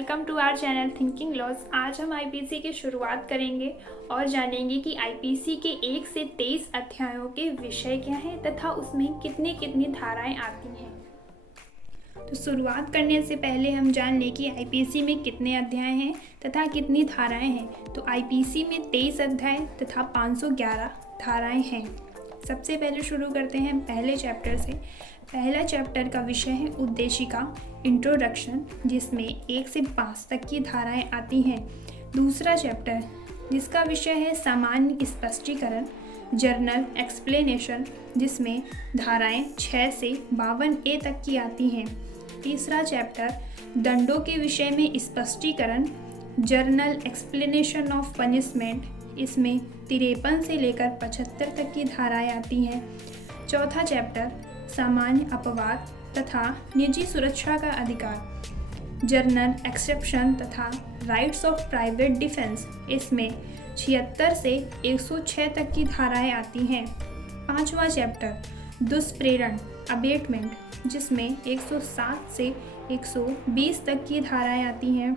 Welcome to our channel thinking laws. आज हम IPC की शुरुआत करेंगे और जानेंगे कि आईपीसी के 1 से 23 अध्यायों के विषय क्या हैं तथा उसमें कितनी कितनी धाराएं आती हैं। तो शुरुआत करने से पहले हम जान लें कि आईपीसी में कितने अध्याय हैं तथा कितनी धाराएं हैं। तो आईपीसी में 23 अध्याय तथा 511 धाराएं हैं। सबसे पहले शुरू करते हैं पहले चैप्टर से। पहला चैप्टर का विषय है उद्देशिका इंट्रोडक्शन, जिसमें 1 से 5 तक की धाराएं आती हैं। दूसरा चैप्टर जिसका विषय है सामान्य स्पष्टीकरण जर्नल एक्सप्लेनेशन, जिसमें धाराएं 6 से 52A तक की आती हैं। तीसरा चैप्टर दंडों के विषय में स्पष्टीकरण जर्नल एक्सप्लेनेशन ऑफ पनिशमेंट, इसमें 53 से लेकर 75 तक की धाराएं आती हैं। चौथा चैप्टर सामान्य अपवाद तथा निजी सुरक्षा का अधिकार जर्नल एक्सेप्शन तथा राइट्स ऑफ प्राइवेट डिफेंस, इसमें 76 से 106 तक की धाराएं आती हैं। पांचवा चैप्टर दुष्प्रेरण अबेटमेंट, जिसमें 107 से 120 तक की धाराएं आती हैं।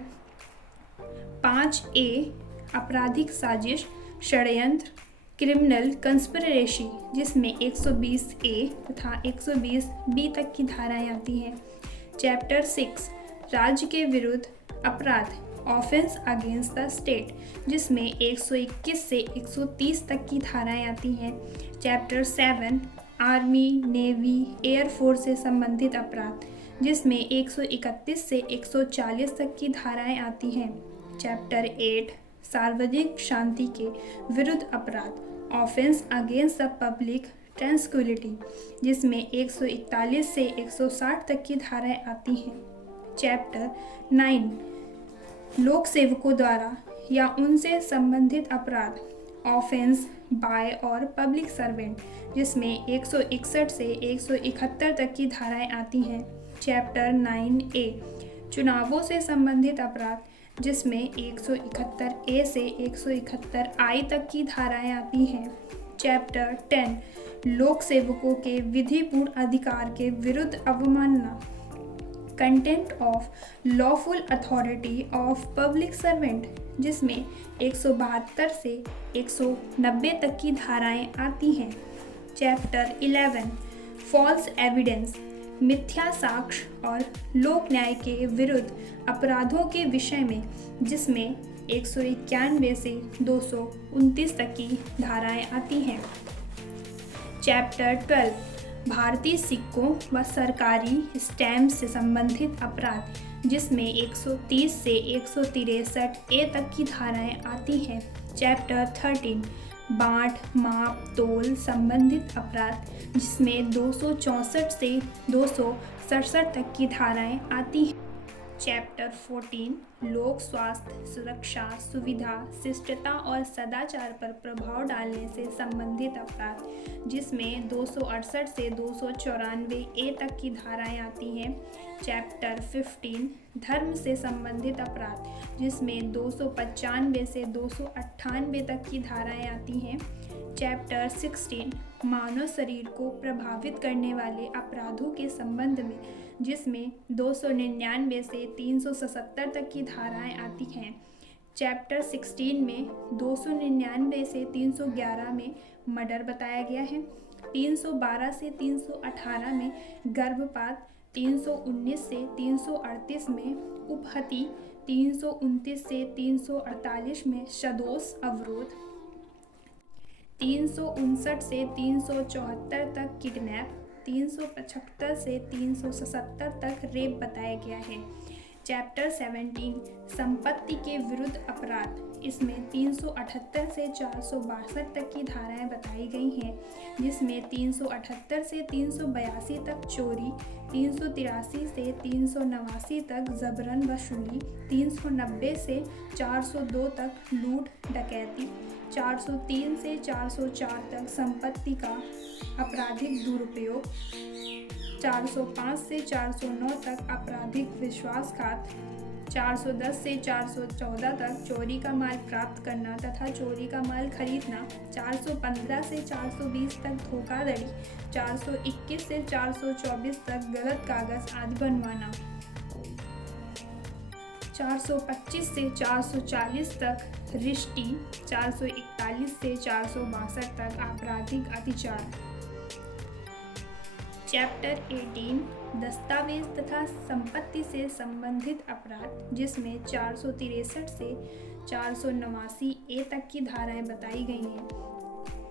5A आपराधिक साजिश षड्यंत्र क्रिमिनल कंस्पिरेसी, जिसमें 120A तथा 120B तक की धाराएं आती हैं। चैप्टर 6 राज्य के विरुद्ध अपराध ऑफेंस अगेंस्ट द स्टेट, जिसमें 121 से 130 तक की धाराएं आती हैं। चैप्टर 7 आर्मी नेवी एयरफोर्स से संबंधित अपराध, जिसमें 131 से 140 तक की धाराएं आती हैं। चैप्टर 8 सार्वजनिक शांति के विरुद्ध अपराध offence against the public tranquillity, जिसमें 141 से 160 तक की धाराएं आती हैं। चैप्टर 9 लोक सेवकों द्वारा या उनसे संबंधित अपराध ऑफेंस बाय और पब्लिक सर्वेंट, जिसमें 161 से 171 तक की धाराएं आती हैं। चैप्टर 9A चुनावों से संबंधित अपराध, जिसमें 171A से 171I तक की धाराएं आती हैं। चैप्टर 10 लोक सेवकों के विधिपूर्ण अधिकार के विरुद्ध अवमानना contempt of lawful authority of public servant, जिसमें 172 से 190 तक की धाराएं आती हैं। चैप्टर 11 फॉल्स एविडेंस मिथ्या साक्ष्य और लोक न्याय के विरुद्ध अपराधों के विषय में, जिसमें 191 से 229 तक की धाराएं आती हैं। चैप्टर 12 भारतीय सिक्कों व सरकारी स्टैम्प से संबंधित अपराध, जिसमें 130 से 163A तक की धाराएं आती हैं। चैप्टर 13 बाँट माप तोल संबंधित अपराध, जिसमें 264 से 267 तक की धाराएं आती हैं। चैप्टर 14 लोक स्वास्थ्य सुरक्षा सुविधा शिष्टता और सदाचार पर प्रभाव डालने से संबंधित अपराध, जिसमें 268 से 294A तक की धाराएं आती हैं। चैप्टर 15 धर्म से संबंधित अपराध, जिसमें 295 से 298 तक की धाराएं आती हैं। चैप्टर 16 मानव शरीर को प्रभावित करने वाले अपराधों के संबंध में, जिसमें 299 से 377 तक की धाराएं आती हैं। चैप्टर 16 में 299 से 311 में मर्डर बताया गया है। 312 से 318 में गर्भपात, 319 से 338 में उपहति, 329 से 348 में सदोष अवरोध, 359 से 374 तक किडनैप, 375 से 377 तक रेप बताया गया है। चैप्टर 17 संपत्ति के विरुद्ध अपराध, इसमें 378 से 462 तक की धाराएं बताई गई हैं, जिसमें 378 से 382 तक चोरी, 383 से 389 तक जबरन वसूली, 390 से 402 तक लूट डकैती, 403 से 404 तक संपत्ति का आपराधिक दुरुपयोग, 405 से 409 तक आपराधिक विश्वासघात, 410 से 414 तक चोरी का माल प्राप्त करना तथा चोरी का माल खरीदना, 415 से 420 तक धोखाधड़ी, 421 से 424 तक गलत कागज आदि बनवाना। 425 से 440 तक रिश्ती, 441 से 462 तक आपराधिक अतिचार। चैप्टर 18 दस्तावेज तथा संपत्ति से संबंधित अपराध, जिसमें 463 से 489 ए तक की धाराएं बताई गई हैं।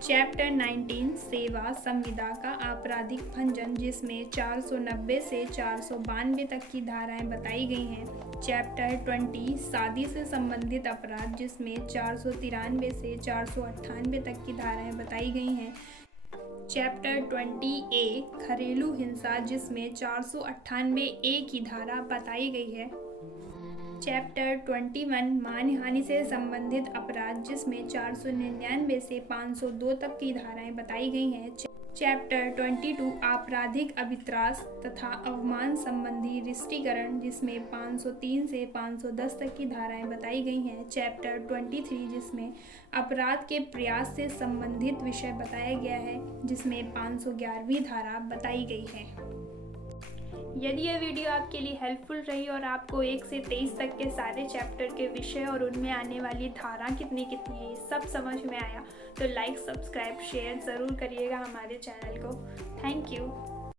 चैप्टर 19 सेवा संविदा का आपराधिक भंजन, जिसमें 490 से 492 तक की धाराएं बताई गई हैं। चैप्टर 20 शादी से संबंधित अपराध, जिसमें 493 से 498 तक की धाराएं बताई गई हैं। चैप्टर 20A घरेलू हिंसा, जिसमें 498 ए की धारा बताई गई है। चैप्टर 21 मानहानि से संबंधित अपराध, जिसमें 499 से 502 तक की धाराएं बताई गई हैं। चैप्टर 22 आपराधिक अभित्रास तथा अवमान संबंधी रिष्टीकरण, जिसमें 503 से 510 तक की धाराएं बताई गई हैं। चैप्टर 23 जिसमें अपराध के प्रयास से संबंधित विषय बताया गया है, जिसमें 511वीं धारा बताई गई है। यदि यह वीडियो आपके लिए हेल्पफुल रही और आपको 1 से 23 तक के सारे चैप्टर के विषय और उनमें आने वाली धारा कितनी कितनी है सब समझ में आया, तो लाइक, सब्सक्राइब, शेयर ज़रूर करिएगा हमारे चैनल को। Thank you.